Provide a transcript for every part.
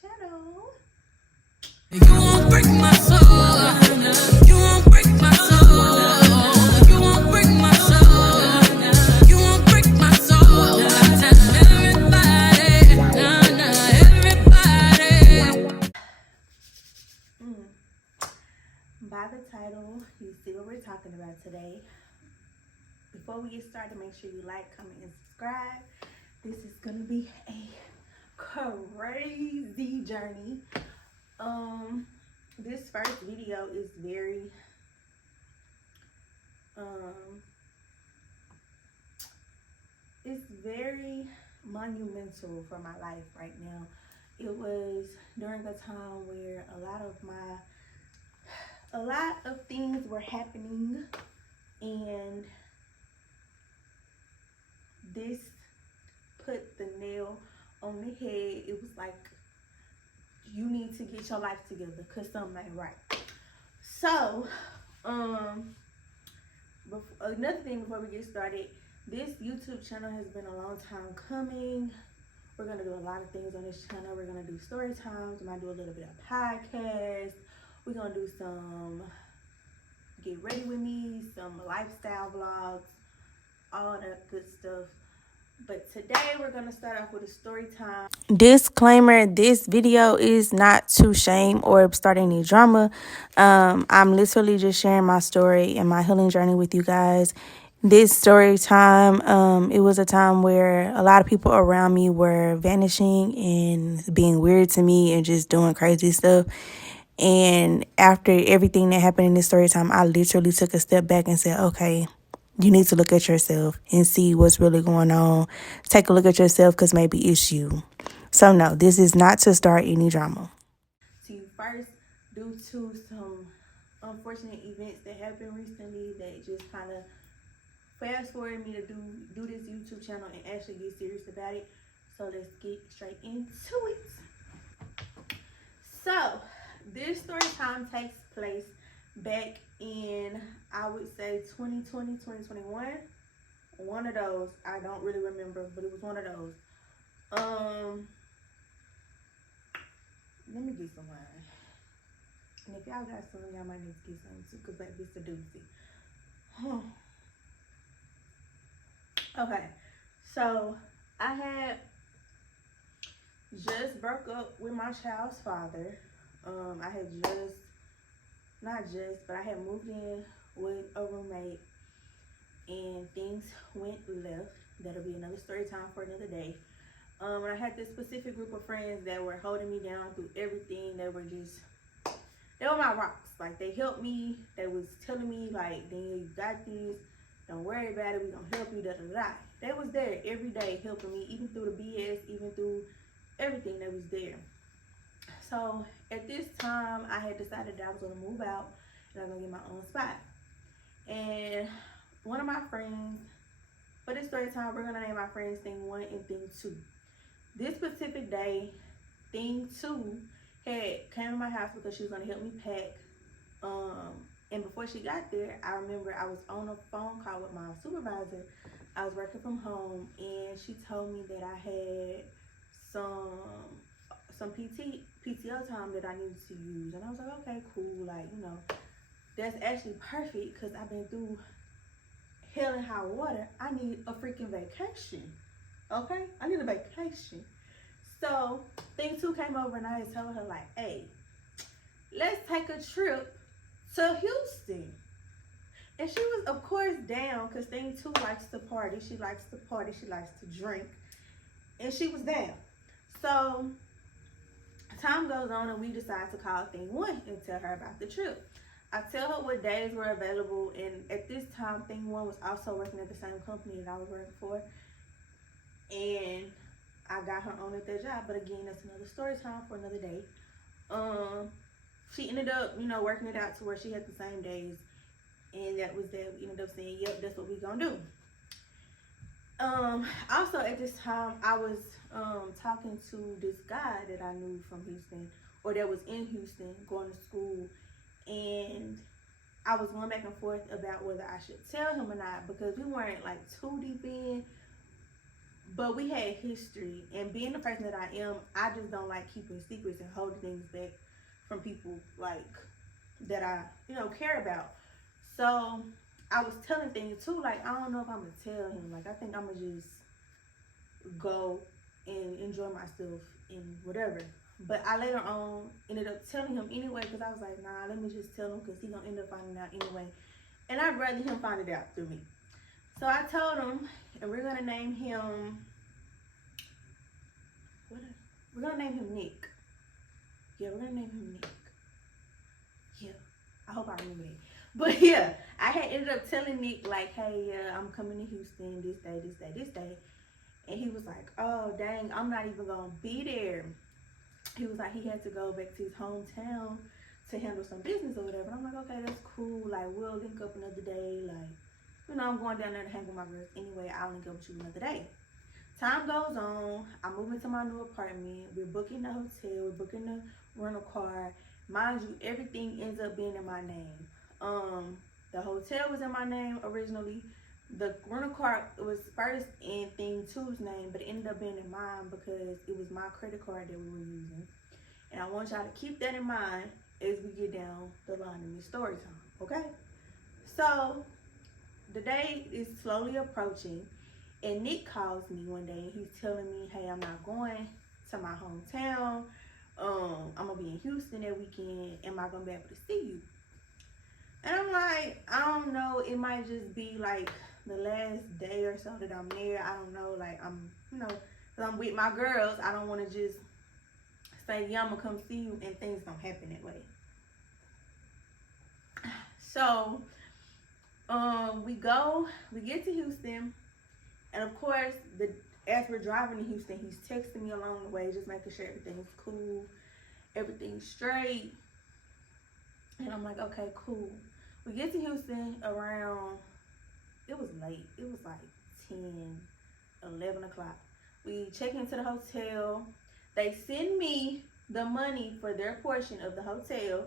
channel. You won't break my soul. You won't break my soul. You won't break my soul. You won't break my soul. I tell everybody, everybody. By the title, you see what we're talking about today. Before we get started, make sure you like, comment, and subscribe. This is gonna be a crazy journey. This first video is very it's very monumental for my life right now. It was during a time where a lot of things were happening, and this put the nail on the head. It was like, you need to get your life together because something ain't right. So, another thing before we get started, this YouTube channel has been a long time coming. We're gonna do a lot of things on this channel. We're gonna do story times. We might do a little bit of podcast. We're gonna do some get ready with me, some lifestyle vlogs, all that good stuff. But today we're gonna start off with a story time. Disclaimer, this video is not to shame or start any drama. I'm literally just sharing my story and my healing journey with you guys. This story time, it was a time where a lot of people around me were vanishing and being weird to me and just doing crazy stuff. And after everything that happened in this story time, I literally took a step back and said, okay, you need to look at yourself and see what's really going on. Take a look at yourself because maybe it's you. So no, this is not to start any drama. To first, due to some unfortunate events that happened recently that just kind of fast forwarded me to do this YouTube channel and actually get serious about it. So let's get straight into it. So this story time takes place back in, I would say, 2020, 2021. One of those. I don't really remember, but it was one of those. Let me get some wine. And if y'all got some, y'all might need to get some too, because baby, it's a doozy. Okay, so I had just broke up with my child's father. I had I had moved in with a roommate, and things went left. That'll be another story time for another day. And I had this specific group of friends that were holding me down through everything. They were my rocks. Like, they helped me. They was telling me, like, Danielle, you got this. Don't worry about it. We're going to help you, da da da. They was there every day helping me, even through the BS, even through everything that was there. So at this time, I had decided that I was going to move out and I was going to get my own spot. And one of my friends, for this story time, we're going to name my friends Thing 1 and Thing 2. This specific day, Thing 2 had came to my house because she was going to help me pack. And before she got there, I remember I was on a phone call with my supervisor. I was working from home, and she told me that I had some PTO time that I needed to use. And I was like, okay, cool. Like, you know, that's actually perfect because I've been through hell and high water. I need a freaking vacation. Okay? I need a vacation. So Thing 2 came over, and I had told her, like, hey, let's take a trip to Houston. And she was, of course, down because Thing 2 likes to party. She likes to party. She likes to drink. And she was down. So time goes on, and we decide to call Thing 1 and tell her about the trip. I tell her what days were available, and at this time, Thing 1 was also working at the same company that I was working for. And I got her on at that job. But again, that's another story time for another day. She ended up, you know, working it out to where she had the same days. And that was that. We ended up saying, yep, that's what we're going to do. Also, at this time, I was talking to this guy that I knew from Houston, or that was in Houston, going to school. And I was going back and forth about whether I should tell him or not, because we weren't, like, too deep in. But we had history, and being the person that I am, I just don't like keeping secrets and holding things back from people like that I, care about. So I was telling things too, like I don't know if I'm gonna tell him. Like I think I'm gonna just go and enjoy myself and whatever. But I later on ended up telling him anyway because I was like, nah, let me just tell him because he's gonna end up finding out anyway. And I'd rather him find it out through me. So I told him, and we're gonna name him. We're gonna name him Nick. Yeah, we're gonna name him Nick. Yeah, I hope I remember that. But yeah, I had ended up telling Nick like, hey, I'm coming to Houston this day, this day, this day. And he was like, oh, dang, I'm not even gonna be there. He was like, he had to go back to his hometown to handle some business or whatever. And I'm like, okay, that's cool. Like, we'll link up another day. Like, I'm going down there to hang with my girls anyway. I'll link up with you another day. Time goes on. I move into my new apartment. We're booking the hotel. We're booking the rental car. Mind you, everything ends up being in my name. The hotel was in my name originally. The rental car was first in Thing 2's name, but it ended up being in mine because it was my credit card that we were using. And I want y'all to keep that in mind as we get down the line in this story time, okay? So, the day is slowly approaching, and Nick calls me one day, and he's telling me, hey, I'm not going to my hometown. I'm going to be in Houston that weekend. Am I going to be able to see you? And I'm like, I don't know. It might just be like the last day or so that I'm there. I don't know. Like, cause I'm with my girls. I don't want to just say, yeah, I'm going to come see you, and things don't happen that way. So, we get to Houston, and of course, as we're driving to Houston, he's texting me along the way, just making sure everything's cool, everything's straight. And I'm like, okay, cool. We get to Houston around, it was late. It was like 10, 11 o'clock. We check into the hotel. They send me the money for their portion of the hotel.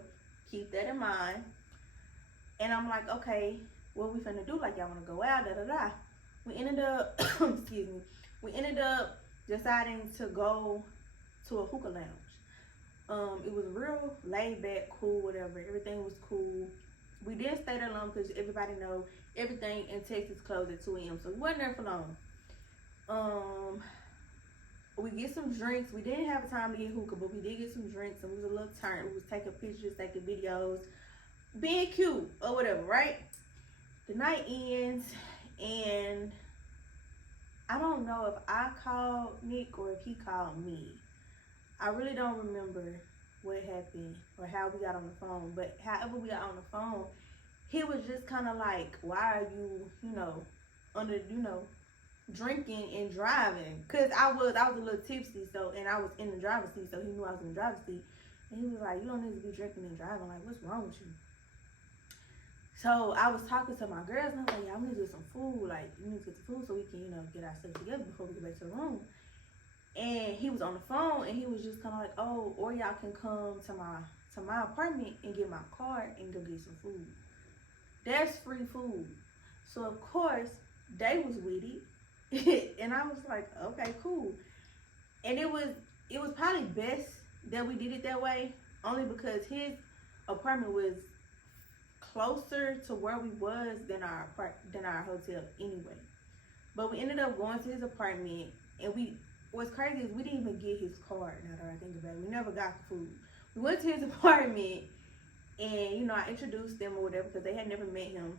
Keep that in mind. And I'm like, okay, what we finna do? Like, y'all wanna go out, da-da-da. We ended up, excuse me, we ended up deciding to go to a hookah lounge. It was real laid back, cool, whatever. Everything was cool. We didn't stay there long because everybody know everything in Texas closed at 2 a.m. So we wasn't there for long. We get some drinks. We didn't have time to get hookah, but we did get some drinks, and we was a little turned. We was taking pictures, taking videos, being cute or whatever, right? The night ends, and I don't know if I called Nick or if he called me. I really don't remember what happened or how we got on the phone, but however we got on the phone, he was just kind of like, why are you, under, drinking and driving? Because I was a little tipsy, so, and I was in the driver's seat, so he knew I was in the driver's seat. And he was like, you don't need to be drinking and driving. Like, what's wrong with you? So I was talking to my girls, and I was like, yeah, we need to get some food. Like, we need to get some food so we can, get ourselves together before we get back to the room. And he was on the phone, and he was just kind of like, oh, or y'all can come to my apartment and get my card and go get some food. That's free food. So of course they was with it, and I was like, okay, cool. And it was probably best that we did it that way, only because his apartment was closer to where we was than our hotel anyway. But we ended up going to his apartment, and what's crazy is we didn't even get his card. Now that I think about it, we never got the food. We went to his apartment, and I introduced them or whatever because they had never met him.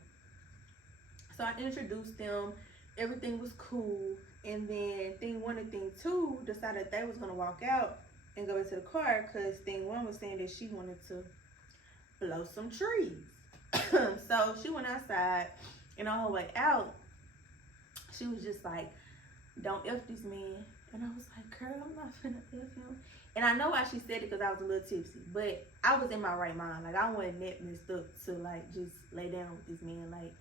So I introduced them. Everything was cool, and then Thing 1 and Thing 2 decided they was gonna walk out and go into the car because Thing 1 was saying that she wanted to blow some trees. So she went outside, and on her way out, she was just like, don't F this man. And I was like, girl, I'm not finna F him. And I know why she said it because I was a little tipsy, but I was in my right mind. Like, I wasn't that messed up to, like, just lay down with this man. Like,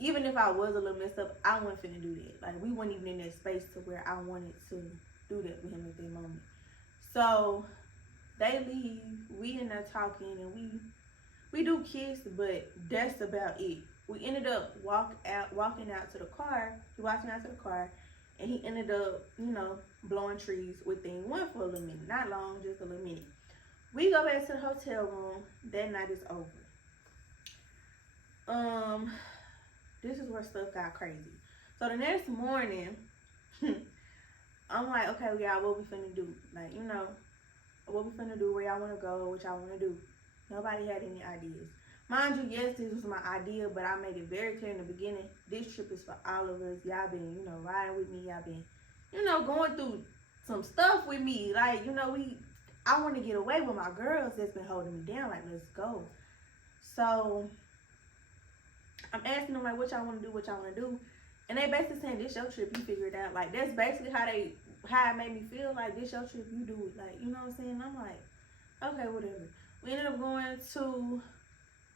even if I was a little messed up, I wasn't finna do that. Like, we weren't even in that space to where I wanted to do that with him at that moment. So, they leave. We in there talking, and we do kiss, but that's about it. We ended up walking out to the car. He walked me out to the car, And he ended up, blowing trees with thing one for a little minute. Not long, just a little minute. We go back to the hotel room. That night is over. This is where stuff got crazy. So the next morning, I'm like, okay, y'all, what we finna do? Like, what we finna do, where y'all wanna go, what y'all wanna do. Nobody had any ideas. Mind you, yes, this was my idea, but I made it very clear in the beginning, this trip is for all of us. Y'all been, riding with me. Y'all been, going through some stuff with me. Like, I want to get away with my girls that's been holding me down. Like, let's go. So, I'm asking them, like, what y'all want to do. And they basically saying, this your trip, you figure it out. Like, that's basically how it made me feel. Like, this your trip, you do it. Like, you know what I'm saying? I'm like, okay, whatever. We ended up going to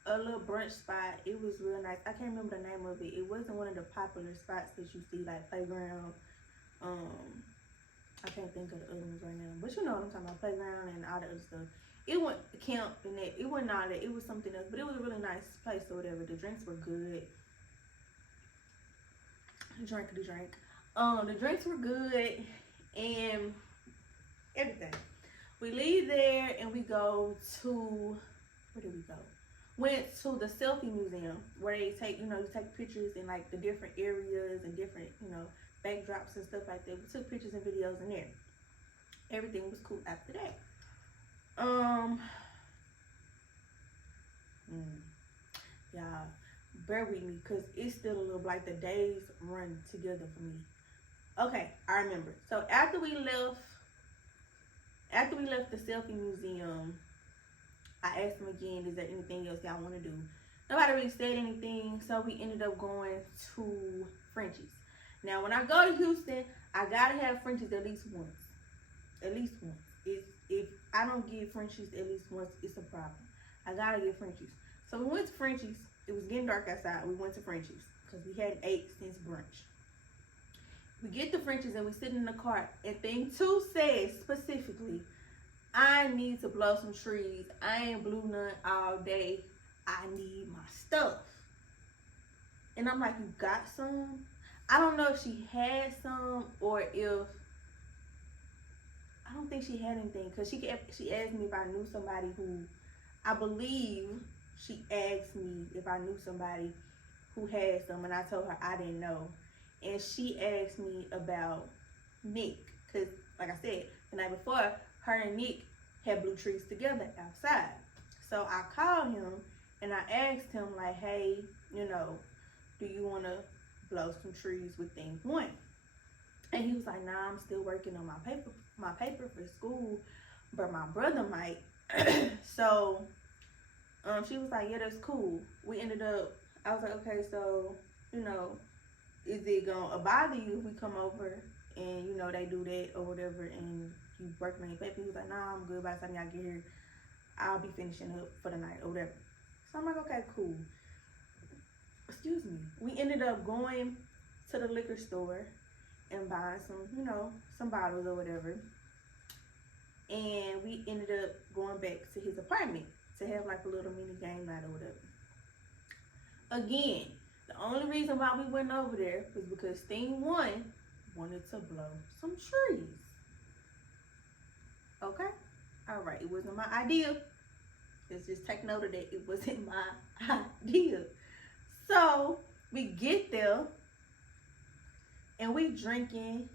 a little brunch spot. It was real nice. I can't remember the name of it. It wasn't one of the popular spots that you see, like Playground. I can't think of the other ones right now. But you know what I'm talking about, Playground and all the other stuff. It went camp and that. It wasn't all that. It was something else. But it was a really nice place or whatever. The drinks were good. The drinks were good and everything. We leave there and we go to, where did we go? Went to the selfie museum where they take, you take pictures in like the different areas and different, backdrops and stuff like that. We took pictures and videos in there. Everything was cool after that. Y'all, bear with me because it's still a little like the days run together for me. Okay, I remember. So after we left the selfie museum, I asked them again, is there anything else y'all want to do? Nobody really said anything, so we ended up going to Frenchie's. Now, when I go to Houston, I gotta have Frenchie's at least once. At least once. If I don't get Frenchie's at least once, it's a problem. I gotta get Frenchie's. So we went to Frenchie's. It was getting dark outside. We went to Frenchie's because we hadn't ate since brunch. We get to Frenchie's and we sit in the car. And thing 2 says specifically, I need to blow some trees. I ain't blew none all day. I need my stuff. And I'm like, you got some? I don't know if she had some or if, I don't think she had anything. Because she asked me if I knew somebody who, I believe she asked me if I knew somebody who had some. And I told her I didn't know. And she asked me about Nick. Because, like I said, the night before, her and Nick had blew trees together outside. So I called him and I asked him, like, hey, do you want to blow some trees with thing 1? And he was like, nah, I'm still working on my paper for school, but my brother might. So she was like, yeah, that's cool. We ended up, I was like, okay, so, is it gonna bother you if we come over and, they do that or whatever and you working on your paper? He was like, nah, I'm good. By the time y'all get here, I'll be finishing up for the night or whatever. So I'm like, okay, cool. Excuse me. We ended up going to the liquor store and buying some bottles or whatever. And we ended up going back to his apartment to have like a little mini game night or whatever. Again, the only reason why we went over there was because thing 1 wanted to blow some trees. Okay? All right. It wasn't my idea. Let's just take note of that. It wasn't my idea. So we get there and we drinking.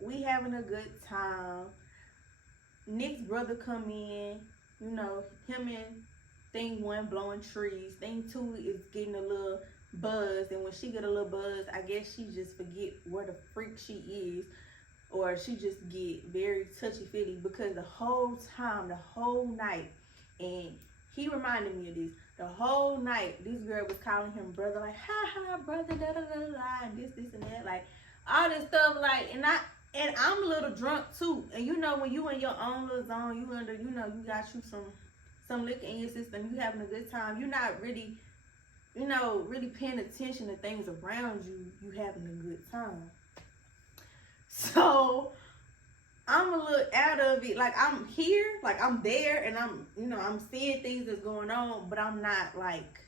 We having a good time. Nick's brother come in. Him and thing 1 blowing trees. Thing 2 is getting a little buzz. And when she get a little buzz, I guess she just forget where the freak she is. Or she just get very touchy-feely because the whole time, the whole night, and he reminded me of this, the whole night, this girl was calling him brother, like, ha, brother, da-da-da-da, and this, and that, like, all this stuff, like, and I'm a little drunk, too, and when you in your own little zone, you under, you got you some liquor in your system, you having a good time, you're not really, really paying attention to things around you, you having a good time. So I'm a little out of it. Like I'm here, like I'm there, and I'm, I'm seeing things that's going on, but I'm not like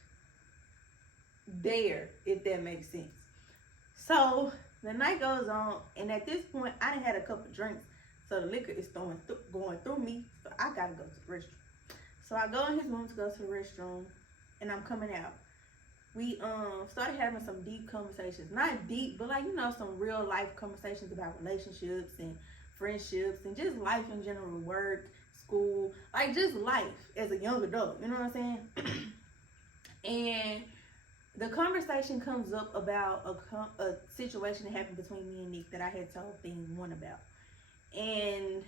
there, if that makes sense. So the night goes on, and at this point, I done had a couple drinks, so the liquor is going through me, so I gotta go to the restroom. So I go in his room to go to the restroom, and I'm coming out. We started having some deep conversations, not deep, but like, you know, some real life conversations about relationships and friendships and just life in general, work, school, like just life as a young adult, you know what I'm saying? And the conversation comes up about a situation that happened between me and Nick that I had told thing one about. And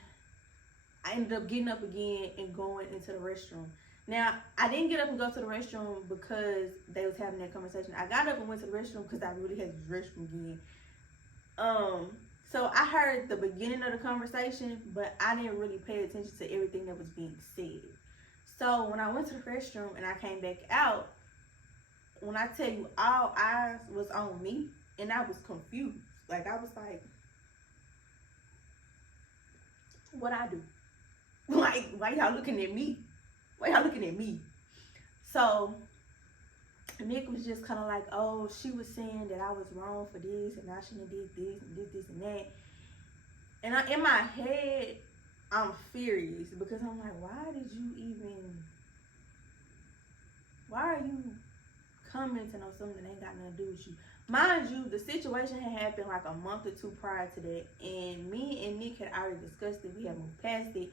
I ended up getting up again and going into the restroom. Now, I didn't get up and go to the restroom because they was having that conversation. I got up and went to the restroom because I really had to use the restroom again. So I heard the beginning of the conversation, but I didn't really pay attention to everything that was being said. So when I went to the restroom and I came back out, when I tell you all eyes was on me, and I was confused. Like, I was like, what I do? Like, why y'all looking at me? Why y'all looking at me? So Nick was just kind of like, oh, she was saying that I was wrong for this, and I shouldn't have did this, and this, and that. And in my head, I'm furious because I'm like, why are you commenting on something that ain't got nothing to do with you? Mind you, the situation had happened like a month or two prior to that, and me and Nick had already discussed it. We had moved past it,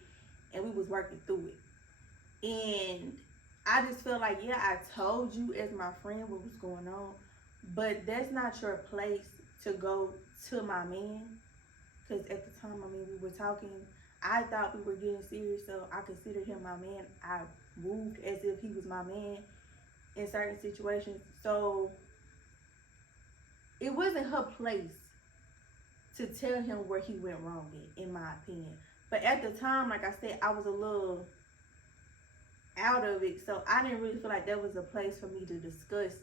and we was working through it. And I just feel like, yeah, I told you as my friend what was going on, but that's not your place to go to my man. Because at the time, I mean, we were talking, I thought we were getting serious, so I considered him my man. I moved as if he was my man in certain situations. So it wasn't her place to tell him where he went wrong in my opinion. But at the time, like I said, I was a little out of it, so I didn't really feel like there was a place for me to discuss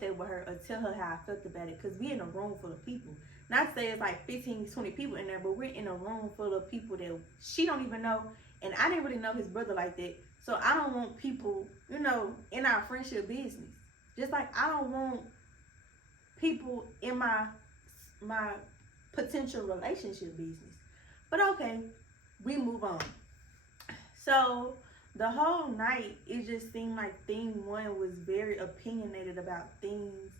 that with her or tell her how I felt about it, because we in a room full of people. Not to say it's like 15, 20 people in there, but we're in a room full of people that she don't even know, and I didn't really know his brother like that. So I don't want people, you know, in our friendship business. Just like I don't want people in my potential relationship business. But okay, we move on. So the whole night, it just seemed like thing one was very opinionated about things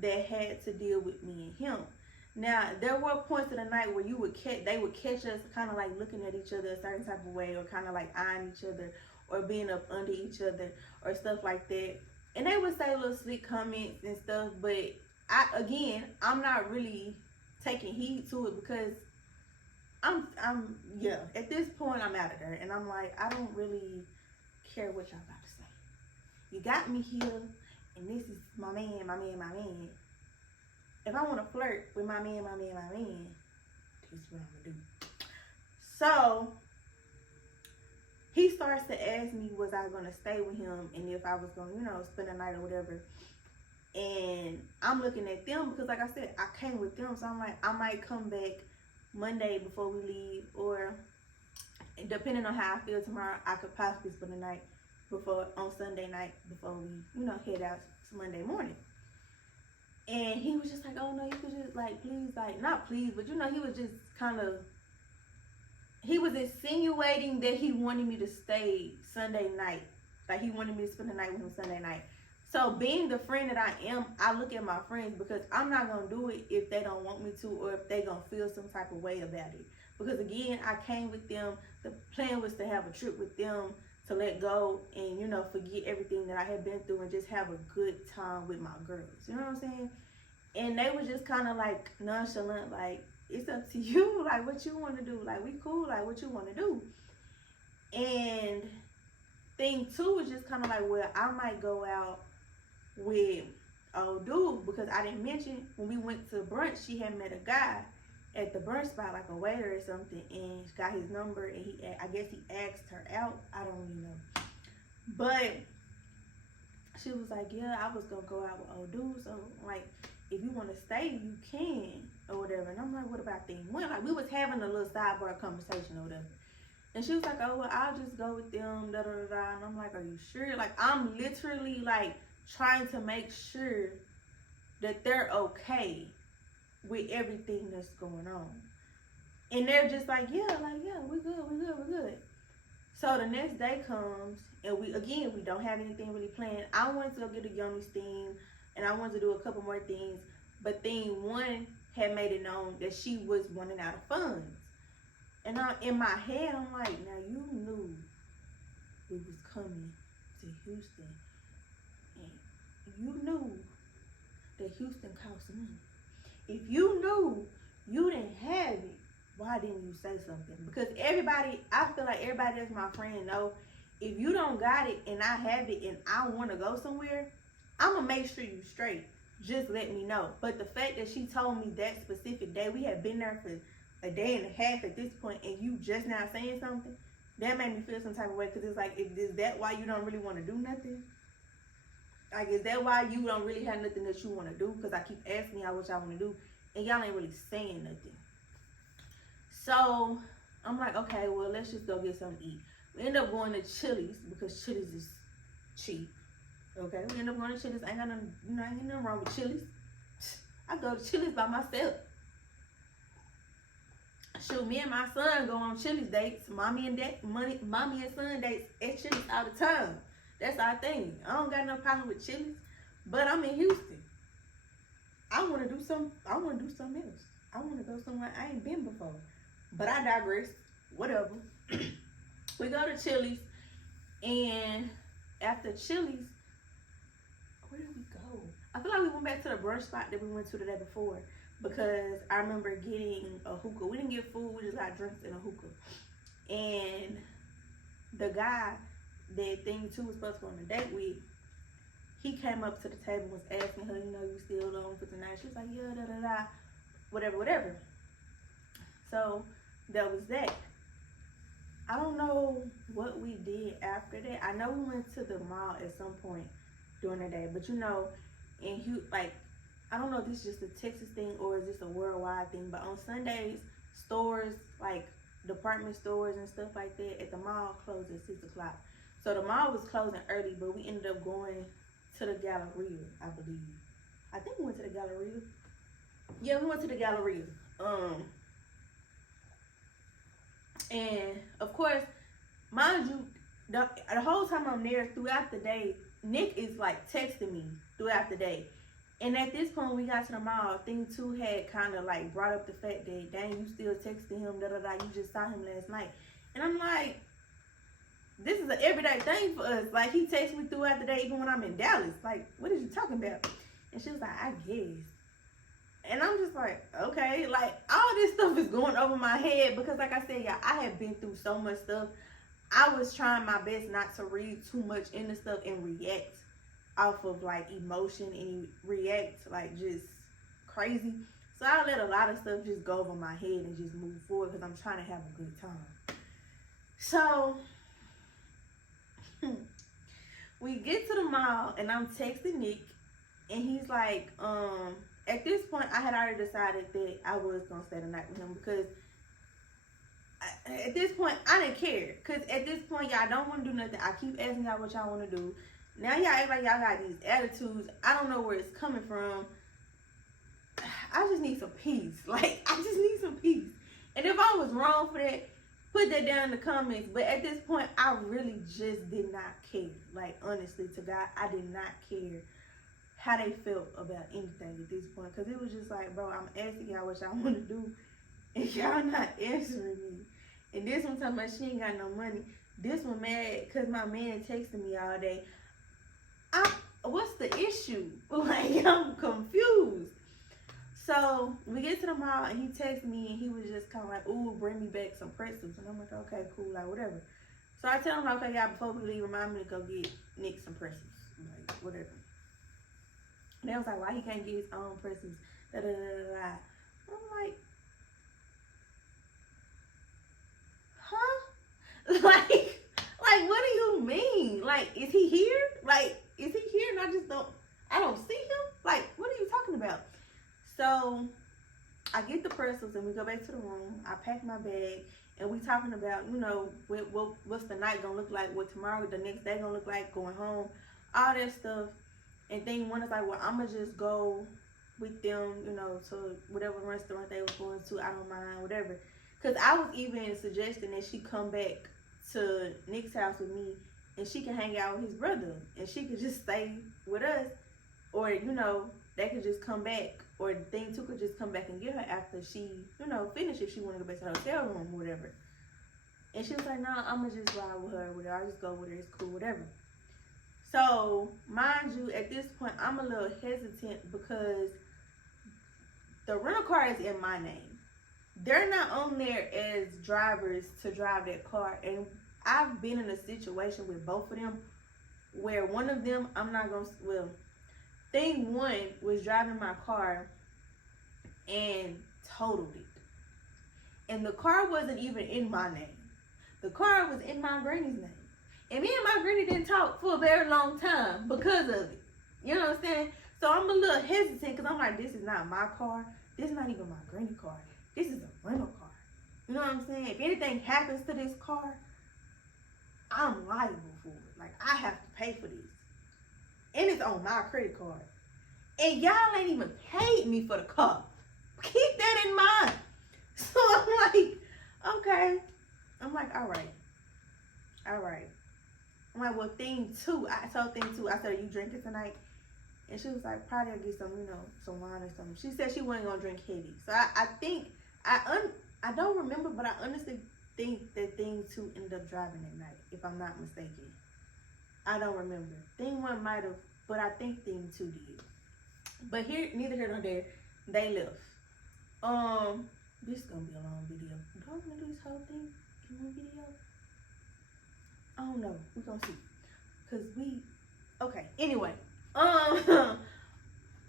that had to deal with me and him. Now, there were points of the night where they would catch us kind of like looking at each other a certain type of way, or kind of like eyeing each other, or being up under each other, or stuff like that. And they would say little slick comments and stuff, but I'm not really taking heed to it, because at this point I'm out of there, and I'm like, I don't really care what y'all about to say. You got me here, and this is my man. If I want to flirt with my man, this is what I'm gonna do. So he starts to ask me, was I gonna stay with him, and if I was gonna, you know, spend the night or whatever. And I'm looking at them because, like I said, I came with them, so I'm like, I might come back Monday before we leave, or depending on how I feel tomorrow, I could possibly spend the night on Sunday night before we, you know, head out Monday morning. And he was just like, oh no, you could just like, please, like, not please, but you know, he was just he was insinuating that he wanted me to stay Sunday night. Like, he wanted me to spend the night with him Sunday night. So being the friend that I am, I look at my friends, because I'm not going to do it if they don't want me to, or if they going to feel some type of way about it. Because again, I came with them. The plan was to have a trip with them, to let go and, you know, forget everything that I had been through and just have a good time with my girls. You know what I'm saying? And they were just kind of like nonchalant, like, it's up to you, like, what you want to do. Like, we cool, like, what you want to do. And thing two was just kind of like, well, I might go out with old dude, because I didn't mention when we went to brunch, she had met a guy at the brunch spot, like a waiter or something, and she got his number, and I guess he asked her out. I don't really know, but she was like, yeah, I was gonna go out with old dude, so like, if you want to stay, you can, or whatever. And I'm like, what about thing one? Like, we was having a little sidebar conversation or whatever. And she was like, oh, well, I'll just go with them, da da da da. And I'm like, are you sure? Like, I'm literally like trying to make sure that they're okay with everything that's going on. And they're just like, yeah, we're good. So the next day comes, and we don't have anything really planned. I wanted to go get a yummy steam, and I wanted to do a couple more things, but thing one had made it known that she was running out of funds. And in my head, I'm like, now you knew we was coming to Houston, and you knew that Houston costs money. If you knew you didn't have it, why didn't you say something? Because I feel like everybody that's my friend know, if you don't got it and I have it and I want to go somewhere, I'm going to make sure you straight. Just let me know. But the fact that she told me that specific day, we had been there for a day and a half at this point, and you just now saying something, that made me feel some type of way. Because it's like, is that why you don't really want to do nothing? Like, is that why you don't really have nothing that you want to do? Because I keep asking y'all what y'all want to do, and y'all ain't really saying nothing. So I'm like, okay, well, let's just go get something to eat. We end up going to Chili's because Chili's is cheap. Okay, we end up going to Chili's. Ain't got nothing wrong with Chili's. I go to Chili's by myself. Shoot, me and my son go on Chili's dates. Mommy and son dates at Chili's all the time. That's our thing. I don't got no problem with Chili's, but I'm in Houston. I want to do something else. I want to go somewhere I ain't been before. But I digress. Whatever. We go to Chili's, and after Chili's, where did we go? I feel like we went back to the brunch spot that we went to the day before, because I remember getting a hookah. We didn't get food, we just got drinks and a hookah. And the guy that thing two was supposed to go on a date with, he came up to the table and was asking her, you still alone for tonight? She was like, yeah, whatever. So that was that. I don't know what we did after that. I know we went to the mall at some point during the day, but I don't know if this is just a Texas thing or is this a worldwide thing, but on Sundays, stores, like department stores and stuff like that at the mall close at 6 o'clock. So the mall was closing early, but we ended up going to the Galleria, I believe. I think we went to the Galleria. Yeah, we went to the Galleria. And of course, mind you, the whole time I'm there throughout the day, Nick is like texting me throughout the day. And at this point, we got to the mall, thing two had kind of like brought up the fact that, dang, you still texting him, you just saw him last night. And I'm like, this is an everyday thing for us. Like, he texts me throughout the day, even when I'm in Dallas. Like, what is you talking about? And she was like, I guess. And I'm just like, okay. Like, all this stuff is going over my head because, like I said, y'all, I have been through so much stuff. I was trying my best not to read too much into stuff and react off of, like, emotion and react, like, just crazy. So I let a lot of stuff just go over my head and just move forward because I'm trying to have a good time. So we get to the mall and I'm texting Nick and he's like, at this point I had already decided that I was gonna stay the night with him because at this point I didn't care, because at this point y'all don't want to do nothing. I keep asking y'all what y'all want to do. Now y'all act like y'all got these attitudes. I don't know where it's coming from. I just need some peace. Like, I just need some peace. And if I was wrong for that, put that down in the comments. But at this point, I really just did not care. Like, honestly, to God, I did not care how they felt about anything at this point. Because it was just like, bro, I'm asking y'all what y'all want to do, and y'all not answering me. And this one talking about she ain't got no money. This one mad because my man texting me all day. What's the issue? Like, I'm confused. So we get to the mall and he texted me and he was just kind of like, ooh, bring me back some pretzels. And I'm like, okay, cool, like whatever. So I tell him, like, okay, y'all, before we leave, remind me to go get Nick some pretzels. Like, whatever. And they was like, why he can't get his own pretzels? Da da da da da. I'm like, huh? Like, what do you mean? Like, is he here? Like, is he here and I don't see him? Like, what are you talking about? So I get the pretzels and we go back to the room. I pack my bag and we talking about, what's the night gonna look like, what tomorrow, the next day gonna look like, going home, all that stuff. And thing one is like, well, I'm gonna just go with them, you know, to whatever restaurant they was going to. I don't mind, whatever. Because I was even suggesting that she come back to Nick's house with me and she can hang out with his brother and she could just stay with us. Or, you know, they could just come back. Or Thing 2 could just come back and get her after she, you know, finished if she want to go back to the hotel room or whatever. And she was like, nah, I'm going to just ride with her or whatever. I'll just go with her. It's cool, whatever. So, mind you, at this point, I'm a little hesitant because the rental car is in my name. They're not on there as drivers to drive that car. And I've been in a situation with both of them where one of them, I'm not going to, well, Thing 1 was driving my car and totaled it. And the car wasn't even in my name. The car was in my granny's name. And me and my granny didn't talk for a very long time because of it. You know what I'm saying? So I'm a little hesitant because I'm like, this is not my car. This is not even my granny car. This is a rental car. You know what I'm saying? If anything happens to this car, I'm liable for it. Like, I have to pay for this. And it's on my credit card. And y'all ain't even paid me for the car. Keep that in mind. So I'm like, okay. I'm like, all right. I'm like, well, Thing 2, I told Thing 2, I said, are you drinking tonight? And she was like, probably I'll get some, you know, some wine or something. She said she wasn't going to drink heavy. So I think, I don't remember, but I honestly think that Thing 2 ended up driving that night, if I'm not mistaken. I don't remember. Thing 1 might have, but I think Thing 2 did. But here, neither here nor there, they left. This is gonna be a long video. Do I want to do this whole thing in one video? I don't know. We're gonna see. Okay. Anyway,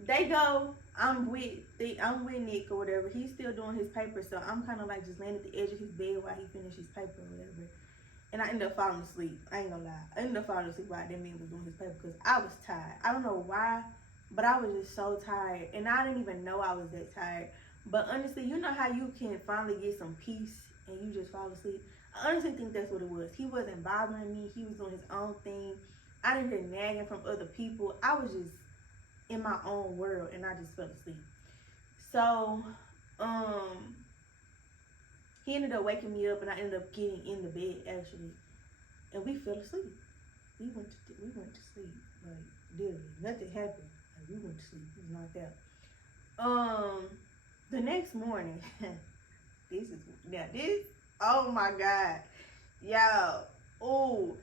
they go. I'm with Nick or whatever. He's still doing his paper, so I'm kind of like just laying at the edge of his bed while he finishes his paper or whatever. And I ended up falling asleep. I ain't gonna lie. I ended up falling asleep while that man was doing his paper because I was tired. I don't know why, but I was just so tired. And I didn't even know I was that tired. But honestly, you know how you can finally get some peace and you just fall asleep? I honestly think that's what it was. He wasn't bothering me. He was doing his own thing. I didn't hear nagging from other people. I was just in my own world and I just fell asleep. So, he ended up waking me up and I ended up getting in the bed actually. And we fell asleep. We went to sleep. Like, literally. Nothing happened. Like, we went to sleep. It was knocked out. The next morning, oh my God. Y'all, oh.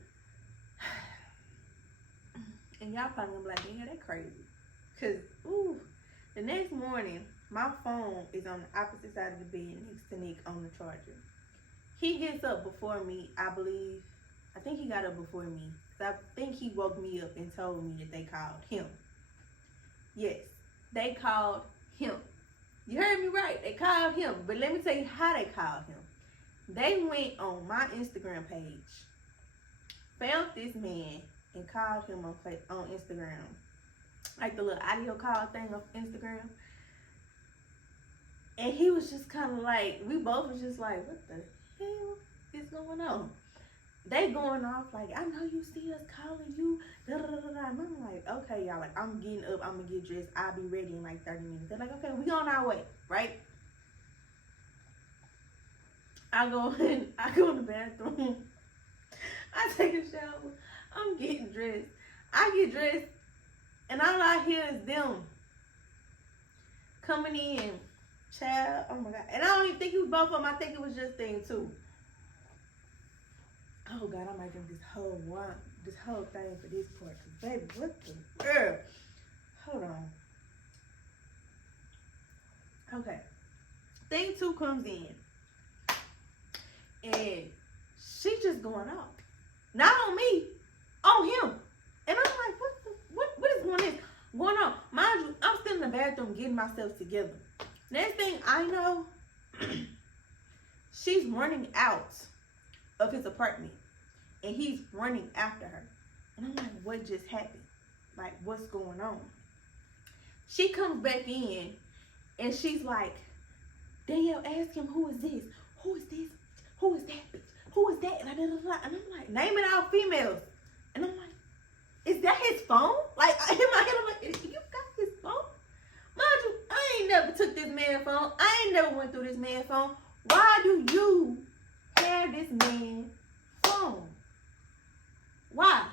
And y'all probably gonna be like, yeah, that crazy. Cause, the next morning, my phone is on the opposite side of the bed next to Nick on the charger. He gets up before me, I believe. I think he got up before me. So I think he woke me up and told me that they called him. Yes, they called him. You heard me right. They called him. But let me tell you how they called him. They went on my Instagram page, found this man, and called him on Instagram. Like the little audio call thing on Instagram. And he was just kind of like, we both was just like, what the hell is going on? They going off like, I know you see us calling you, da da da da. And I'm like, okay, y'all, like, I'm getting up, I'm gonna get dressed, I'll be ready in like 30 minutes. They're like, okay, we on our way, right? I go in the bathroom, I take a shower, I'm getting dressed. I get dressed, and all I hear is them coming in. Child, oh my God. And I don't even think it was both of them. I think it was just Thing 2. Oh God, I might drink this whole thing for this part. Cause baby, what the girl? Hold on. Okay. Thing 2 comes in. And she just going off. Not on me, on him. And I'm like, what is going on? Mind you, I'm still in the bathroom getting myself together. Next thing I know, she's running out of his apartment. And he's running after her. And I'm like, what just happened? Like, what's going on? She comes back in and she's like, Danielle, ask him, who is this? Who is this? Who is that bitch? Who is that? And I'm like, name it all females. And I'm like, is that his phone? Like, in my head, I'm like, you got his phone? Mind you, ain't never went through this man's phone. Why do you have this man's phone? Why?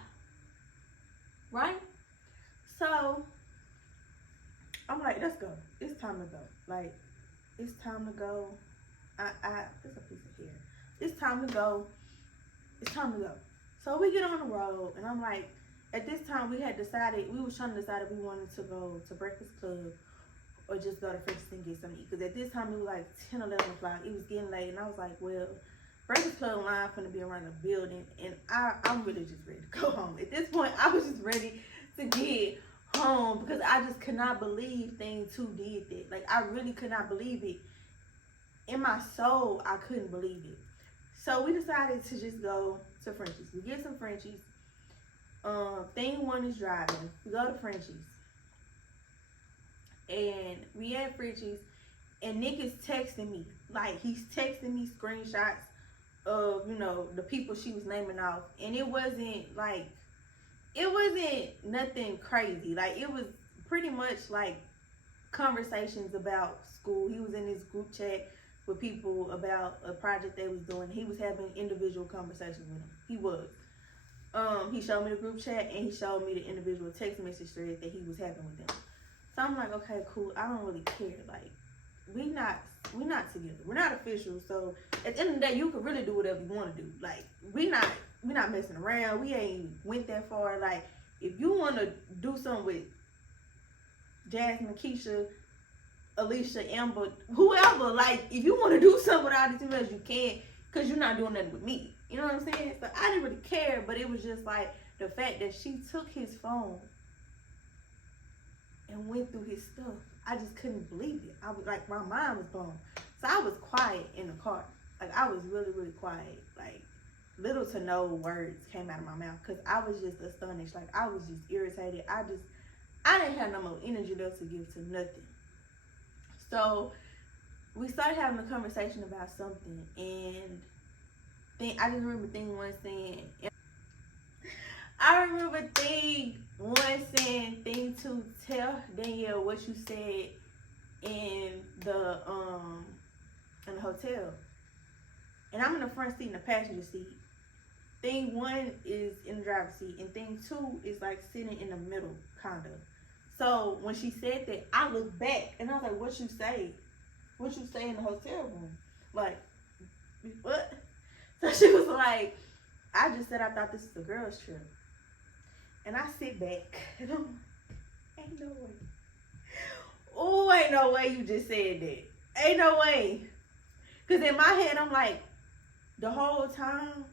Right? So I'm like, let's go. It's time to go. Like, it's time to go. There's a piece of hair. It's time to go. It's time to go. So we get on the road, and I'm like, at this time we was trying to decide if we wanted to go to Breakfast Club or just go to French's and get something to eat. Because at this time it was like 10, 11 o'clock. It was getting late, and I was like, well, Breakfast Club line finna be around the building, and I'm really just ready to go home. At this point, I was just ready to get home because I just could not believe Thing 2 did that. Like, I really could not believe it. In my soul, I couldn't believe it. So we decided to just go to French's. We get some Frenchies. Thing 1 is driving. We go to French's. And we at French's, and Nick is texting me. Like, he's texting me screenshots of, you know, the people she was naming off. And it wasn't nothing crazy. Like, it was pretty much like conversations about school. He was in this group chat with people about a project they was doing. He was having individual conversations with them. He was. He showed me the group chat, and he showed me the individual text message thread that he was having with them. So I'm like, okay, cool. I don't really care. Like, we not together. We're not official. So at the end of the day, you can really do whatever you want to do. Like, we not messing around. We ain't went that far. Like, if you want to do something with Jasmine, Keisha, Alicia, Amber, whoever, like, if you want to do something with all these females, you can, because you're not doing nothing with me. You know what I'm saying? So I didn't really care, but it was just like the fact that she took his phone and went through his stuff. I just couldn't believe it. I was like, my mind was blown. So I was quiet in the car. Like, I was really, really quiet. Like, little to no words came out of my mouth because I was just astonished. Like, I was just irritated. I didn't have no more energy left to give to nothing. So we started having a conversation about something, and I just remember Thing 1 saying, Thing 2, tell Danielle what you said in the hotel. And I'm in the front seat in the passenger seat. Thing 1 is in the driver's seat, and Thing 2 is like sitting in the middle, kinda. So when she said that, I looked back and I was like, what you say? What you say in the hotel room? Like, what? So she was like, I just said I thought this was a girl's trip. And I sit back and I'm like, ain't no way. Oh, ain't no way you just said that. Ain't no way. Because in my head, I'm like, the whole time,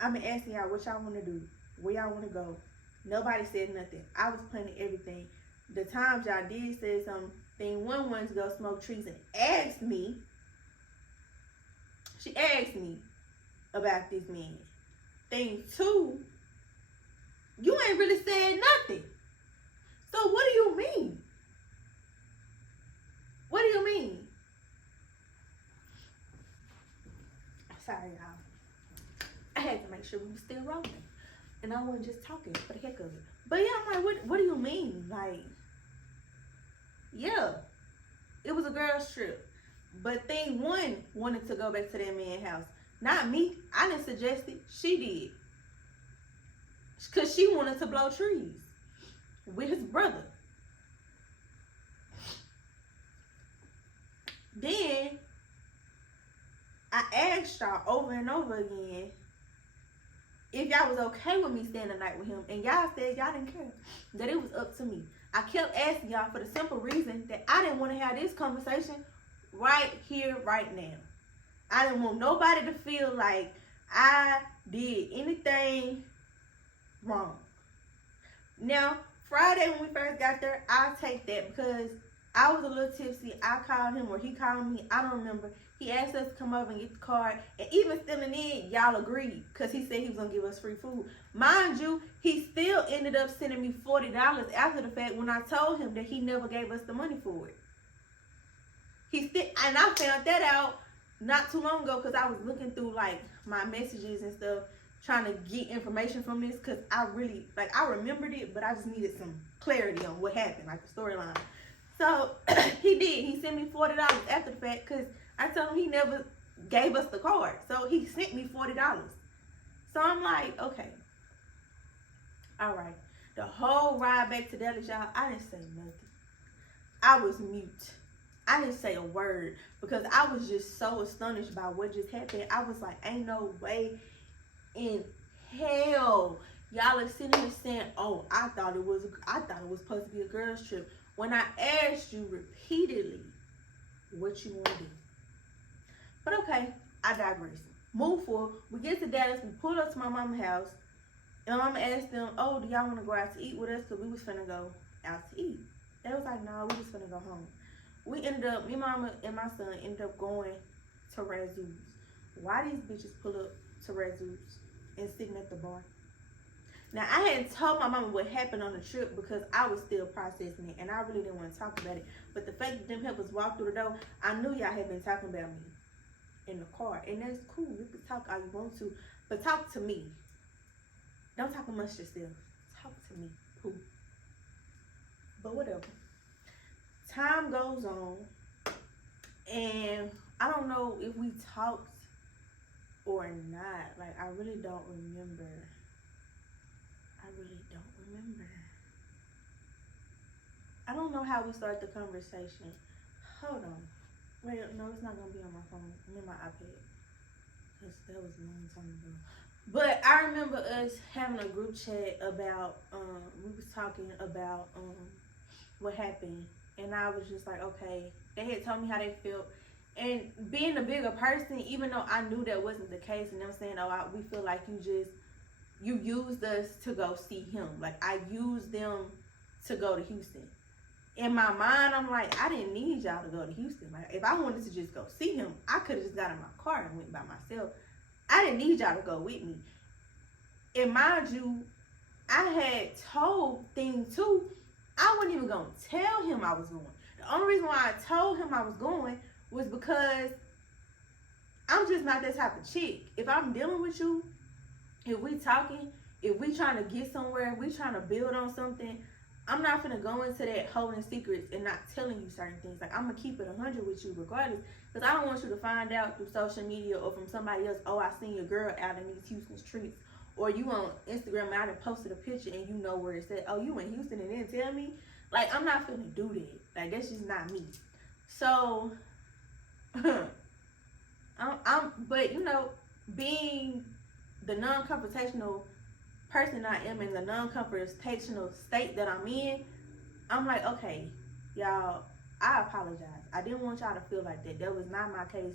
I've been asking y'all what y'all want to do, where y'all want to go. Nobody said nothing. I was planning everything. The times y'all did say something, Thing 1 wanted to go smoke trees and asked me. She asked me about this man. Thing 2, you ain't really said nothing. So what do you mean? What do you mean? Sorry, y'all. I had to make sure we were still rolling. And I wasn't just talking for the heck of it. But yeah, I'm like, what do you mean? Like, yeah, it was a girl's trip. But Thing 1 wanted to go back to that man's house. Not me. I didn't suggest it. She did. Because she wanted to blow trees with his brother. Then I asked y'all over and over again if y'all was okay with me staying the night with him, and y'all said y'all didn't care, that it was up to me. I kept asking y'all for the simple reason that I didn't want to have this conversation right here, right now. I didn't want nobody to feel like I did anything wrong. Now, Friday when we first got there, I'll take that because I was a little tipsy. I called him or he called me. I don't remember. He asked us to come over and get the card. And even still in the end, y'all agreed because he said he was going to give us free food. Mind you, he still ended up sending me $40 after the fact when I told him that he never gave us the money for it. And I found that out not too long ago because I was looking through like my messages and stuff trying to get information from this because I really, like, I remembered it, but I just needed some clarity on what happened, like the storyline. So he did. He sent me $40 after the fact because I told him he never gave us the card. So he sent me $40. So I'm like, okay, all right. The whole ride back to Dallas, y'all, I didn't say nothing. I was mute. I didn't say a word because I was just so astonished by what just happened. I was like, ain't no way in hell y'all are sitting here saying, oh, I thought it was supposed to be a girls trip. When I asked you repeatedly what you want to do. But okay, I digress. Move forward. We get to Dallas. We pull up to my mama's house. And my mama asked them, oh, do y'all want to go out to eat with us? Because we was finna go out to eat. They was like, no, we just finna go home. We ended up, me, mama, and my son ended up going to Razoo's. Why these bitches pull up to Razoo's and sitting at the bar? Now, I hadn't told my mama what happened on the trip because I was still processing it, and I really didn't want to talk about it. But the fact that them helpers walked through the door, I knew y'all had been talking about me in the car. And that's cool. You can talk all you want to, but talk to me. Don't talk amongst yourself. Talk to me. Cool. But whatever. Time goes on, and I don't know if we talked or not. Like, I really don't remember. I don't know how we started the conversation. Hold on. Wait, no, it's not going to be on my phone. I'm in my iPad. Because that was a long time ago. But I remember us having a group chat about, we was talking about what happened. And I was just like, okay. They had told me how they felt. And being a bigger person, even though I knew that wasn't the case, and them saying, oh, we feel like you used us to go see him. Like, I used them to go to Houston. In my mind, I'm like, I didn't need y'all to go to Houston. Like, if I wanted to just go see him, I could have just got in my car and went by myself. I didn't need y'all to go with me. And mind you, I had told things too. I wasn't even going to tell him I was going. The only reason why I told him I was going was because I'm just not that type of chick. If I'm dealing with you, if we talking, if we trying to get somewhere, if we trying to build on something, I'm not finna go into that holding secrets and not telling you certain things. Like, I'm gonna keep it 100 with you regardless, because I don't want you to find out through social media or from somebody else, oh, I seen your girl out in these Houston streets, or you on Instagram out and posted a picture and you know where it said, oh, you in Houston and didn't tell me. Like, I'm not finna do that. Like, that's just not me. So, but you know, being the non-confrontational person I am in the non-confrontational state that I'm in, I'm like, okay, y'all, I apologize. I didn't want y'all to feel like that. That was not my case.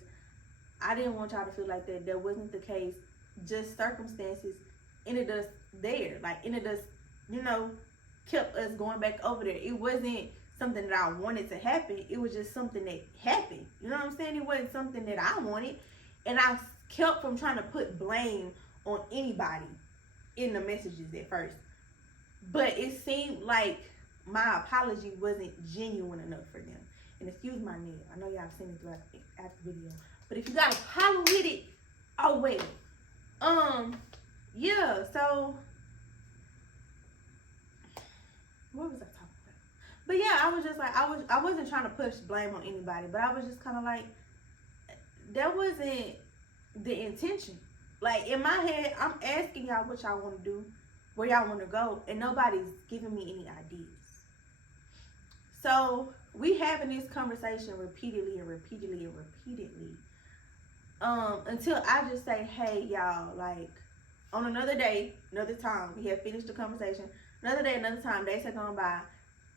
I didn't want y'all to feel like that. That wasn't the case. Just circumstances ended us there. Like, ended us, you know, kept us going back over there. It wasn't something that I wanted to happen. It was just something that happened. You know what I'm saying? It wasn't something that I wanted. And I kept from trying to put blame on anybody in the messages at first, but it seemed like my apology wasn't genuine enough for them. And excuse my nail, I know y'all have seen it throughout the video, but if you got a problem with it, oh well. Yeah, so what was I talking about? But yeah, I was just like, I wasn't trying to push blame on anybody, but I was just kind of like, that wasn't the intention. Like, in my head, I'm asking y'all what y'all want to do, where y'all want to go, and nobody's giving me any ideas. So, we having this conversation repeatedly until I just say, hey, y'all, like, on another day, another time, we had finished the conversation, another day, another time, days had gone by,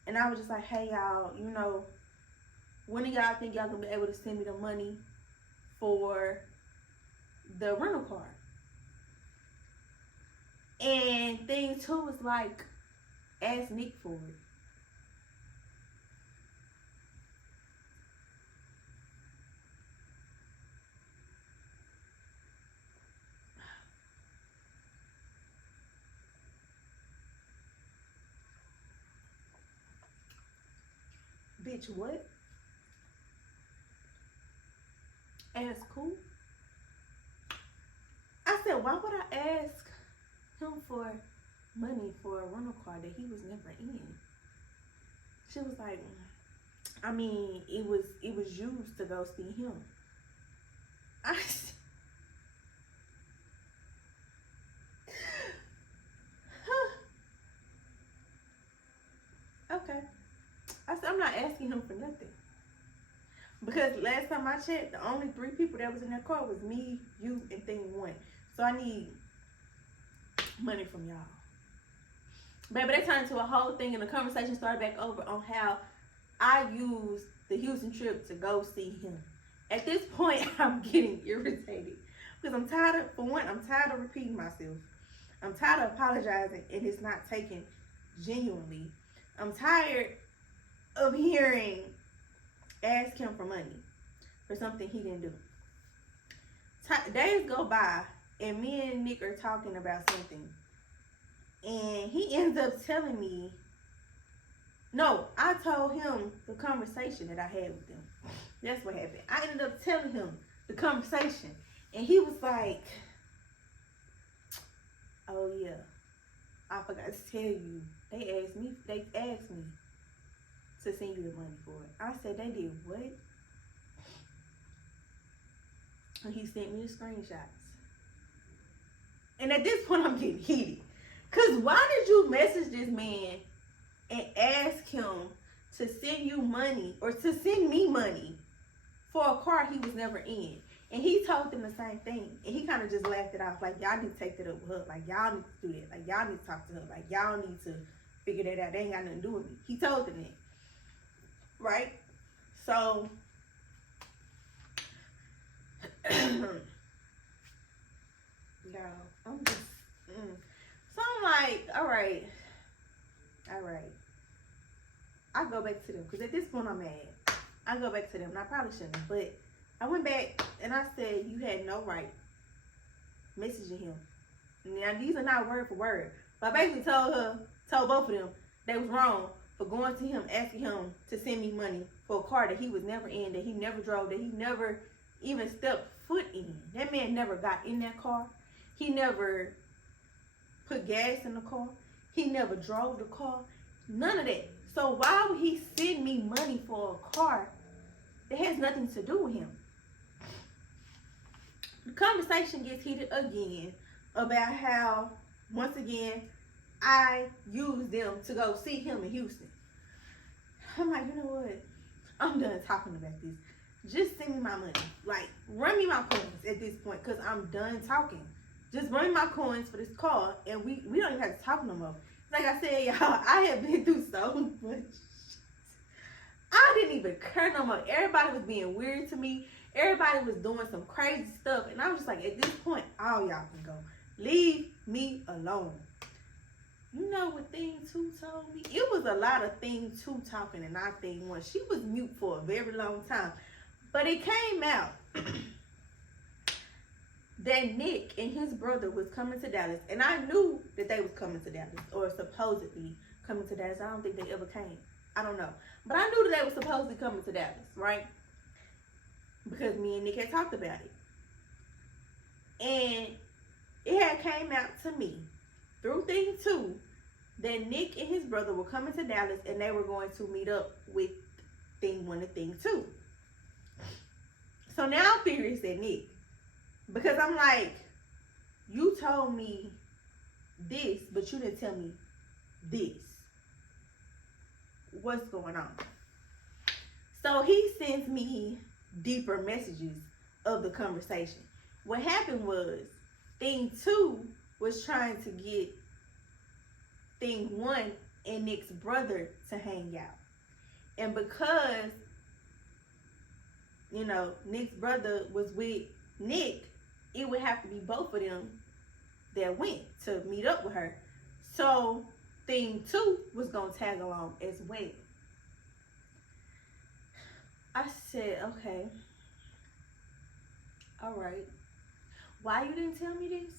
and I was just like, hey, y'all, you know, when do y'all think y'all gonna be able to send me the money for the rental car? And thing two was like, ask Nick for it. Bitch, what? Ask who? I said, why would I ask him for money for a rental car that he was never in? She was like, I mean, it was used to go see him. I okay. I said I'm not asking him for nothing. Because last time I checked, the only 3 people that was in that car was me, you, and thing 1. So I need money from y'all. Baby, they turned into a whole thing, and the conversation started back over on how I used the Houston trip to go see him. At this point, I'm getting irritated. Because I'm tired of repeating myself. I'm tired of apologizing, and it's not taken genuinely. I'm tired of hearing ask him for money for something he didn't do. Days go by, and me and Nick are talking about something, and he ends up telling me, no, I told him the conversation that I had with him. That's what happened. I ended up telling him the conversation, and he was like, oh yeah, I forgot to tell you, they asked me to send you the money for it. I said, they did what? And he sent me the screenshots. And at this point, I'm getting heated. Because why did you message this man and ask him to send you money or to send me money for a car he was never in? And he told them the same thing. And he kind of just laughed it off. Like, y'all need to take that up with her. Like, y'all need to do that. Like, y'all need to talk to her. Like, y'all need to figure that out. They ain't got nothing to do with me. He told them that. Right? So, y'all, I'm just, So I'm like, all right. I go back to them. Because at this point, I'm mad. I go back to them. And I probably shouldn't. But I went back and I said, you had no right messaging him. Now, these are not word for word. But I basically told both of them they was wrong for going to him, asking him to send me money for a car that he was never in, that he never drove, that he never even stepped foot in. That man never got in that car. He never put gas in the car. He never drove the car. None of that. So why would he send me money for a car that has nothing to do with him? The conversation gets heated again about how, once again, I used them to go see him in Houston. I'm like, you know what? I'm done talking about this. Just send me my money. Like, run me my coins at this point, because I'm done talking. Just run me my coins for this car, and we don't even have to talk no more. Like I said, y'all, I have been through so much shit. I didn't even care no more. Everybody was being weird to me. Everybody was doing some crazy stuff. And I was just like, at this point, all y'all can go. Leave me alone. You know what Thing 2 told me? It was a lot of Thing 2 talking and not Thing 1. She was mute for a very long time. But it came out that Nick and his brother was coming to Dallas. And I knew that they was coming to Dallas, or supposedly coming to Dallas. I don't think they ever came. I don't know. But I knew that they were supposedly coming to Dallas, right? Because me and Nick had talked about it. And it had came out to me through Thing 2 that Nick and his brother were coming to Dallas, and they were going to meet up with Thing 1 and Thing 2. So now I'm furious at Nick. Because I'm like, you told me this, but you didn't tell me this. What's going on? So he sends me deeper messages of the conversation. What happened was, Thing 2 was trying to get Thing 1 and Nick's brother to hang out. And because, you know, Nick's brother was with Nick, it would have to be both of them that went to meet up with her. So Thing 2 was going to tag along as well. I said, okay, all right. Why you didn't tell me this?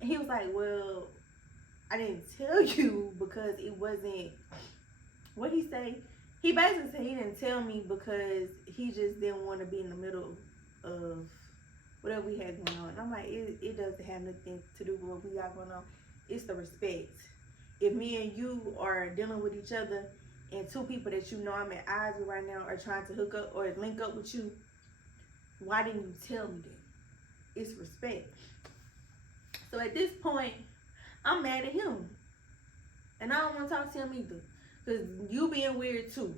And he was like, well, I didn't tell you because it wasn't, what he say? He basically said he didn't tell me because he just didn't want to be in the middle of whatever we had going on. And I'm like, it doesn't have nothing to do with what we got going on. It's the respect. If me and you are dealing with each other and two people that you know I'm at odds with right now are trying to hook up or link up with you, why didn't you tell me that? It's respect. So at this point, I'm mad at him. And I don't want to talk to him either. Because you being weird too.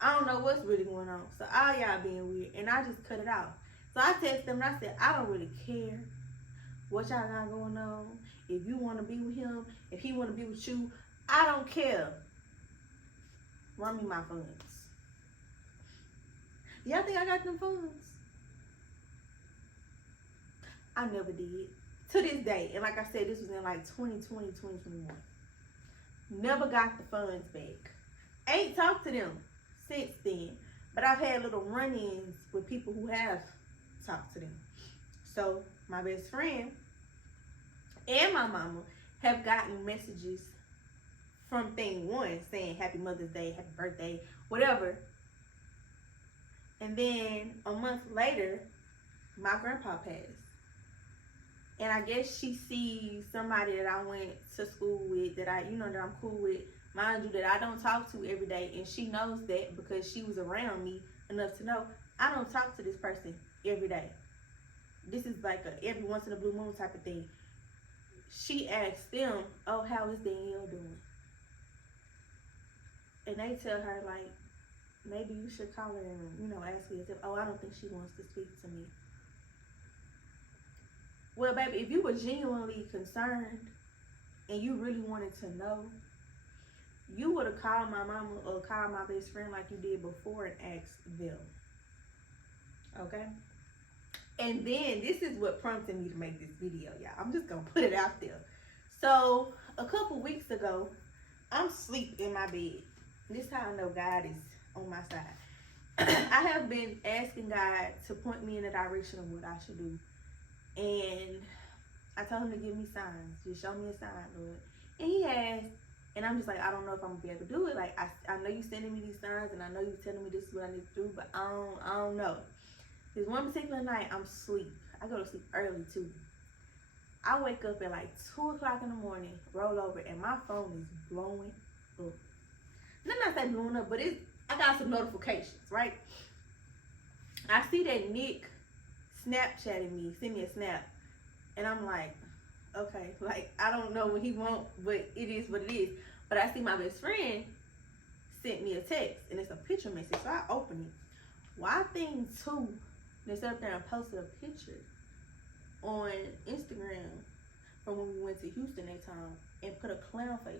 I don't know what's really going on. So all y'all being weird. And I just cut it out. So I texted him and I said, I don't really care what y'all got going on. If you want to be with him, if he want to be with you, I don't care. Run me my funds. Y'all think I got them funds? I never did. To this day. And like I said, this was in like 2020, 2021. Never got the funds back. Ain't talked to them since then. But I've had little run-ins with people who have talked to them. So my best friend and my mama have gotten messages from thing one saying happy Mother's Day, happy birthday, whatever. And then a month later, my grandpa passed. And I guess she sees somebody that I went to school with, that that I'm cool with, mind you, that I don't talk to every day. And she knows that because she was around me enough to know I don't talk to this person every day. This is like a every once in a blue moon type of thing. She asked them, oh, how is Danielle doing? And they tell her, like, maybe you should call her and, ask her. Oh, I don't think she wants to speak to me. Well, baby, if you were genuinely concerned and you really wanted to know, you would have called my mama or called my best friend like you did before and asked them. Okay? And then this is what prompted me to make this video, y'all. I'm just going to put it out there. So, a couple weeks ago, I'm asleep in my bed. This is how I know God is on my side. I have been asking God to point me in the direction of what I should do. And I told him to give me signs. Just show me a sign, Lord. And he has. And I'm just like, I don't know if I'm going to be able to do it. Like, I know you're sending me these signs, and I know you're telling me this is what I need to do, but I don't know. This one particular night, I'm asleep. I go to sleep early, too. I wake up at like 2 o'clock in the morning, roll over, and my phone is blowing up. Not say blowing up, but I got some notifications, right? I see that Nick Snapchatting me, send me a snap, and I'm like, okay, like, I don't know what he want, but it is what it is. But I see my best friend sent me a text, and it's a picture message, so I open it. Why thing two, they sat up there and posted a picture on Instagram from when we went to Houston that time and put a clown face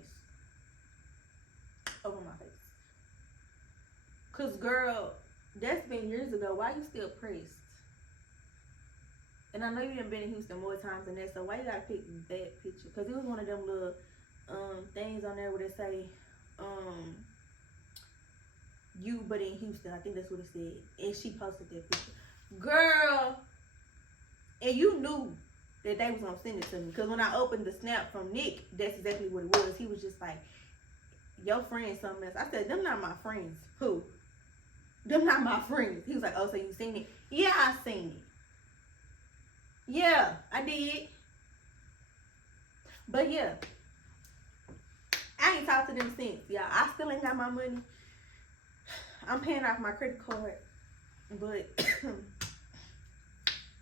over my face. Cause girl, that's been years ago. Why you still pressed? And I know you done been in Houston more times than that, so why you gotta pick that picture? Cause it was one of them little things on there where they say you but in Houston. I think that's what it said. And she posted that picture. Girl, and you knew that they was gonna send it to me. Cause when I opened the snap from Nick, that's exactly what it was. He was just like, your friend something else. I said, them not my friends. Who? Them not my friends. He was like, oh, so you seen it? Yeah, I seen it. Yeah, I did. But yeah, I ain't talked to them since, y'all. I still ain't got my money. I'm paying off my credit card. But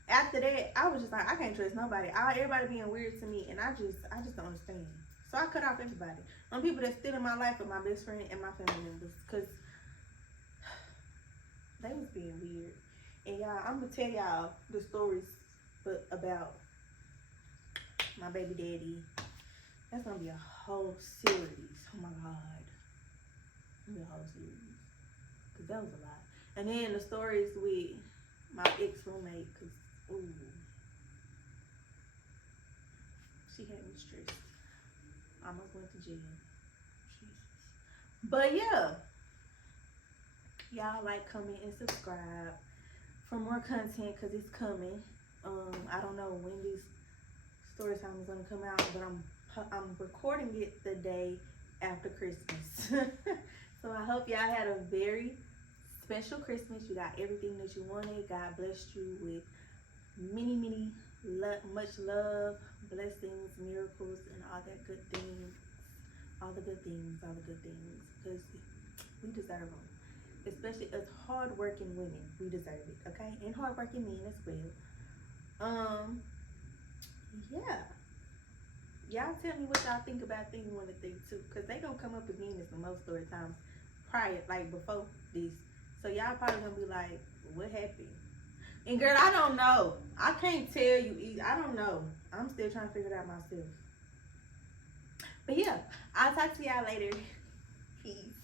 after that, I was just like, I can't trust nobody. Everybody being weird to me, and I just don't understand. So I cut off everybody. On people that's still in my life, with my best friend and my family members, because they was being weird. And y'all, I'm gonna tell y'all the stories about my baby daddy. That's gonna be a whole series. Oh my God, it's gonna be a whole series, because that was a lot. And then the stories with my ex-roommate, because ooh, she had me stressed. I almost went to jail. Jesus. But yeah, y'all like, comment, and subscribe for more content, because it's coming. I don't know when this Storytime is gonna come out, but I'm recording it the day after Christmas. So I hope y'all had a very special Christmas. You got everything that you wanted. God blessed you with much love, blessings, miracles, and all that good things all the good things, because we deserve them. Especially us hardworking women, we deserve it, okay? And hardworking men as well. Yeah. Y'all tell me what y'all think about thing one and thing two, because they gonna come up again in some more story times prior, like before this. So y'all probably gonna be like, what happened? And girl, I don't know. I can't tell you either. I don't know. I'm still trying to figure it out myself. But yeah, I'll talk to y'all later. Peace.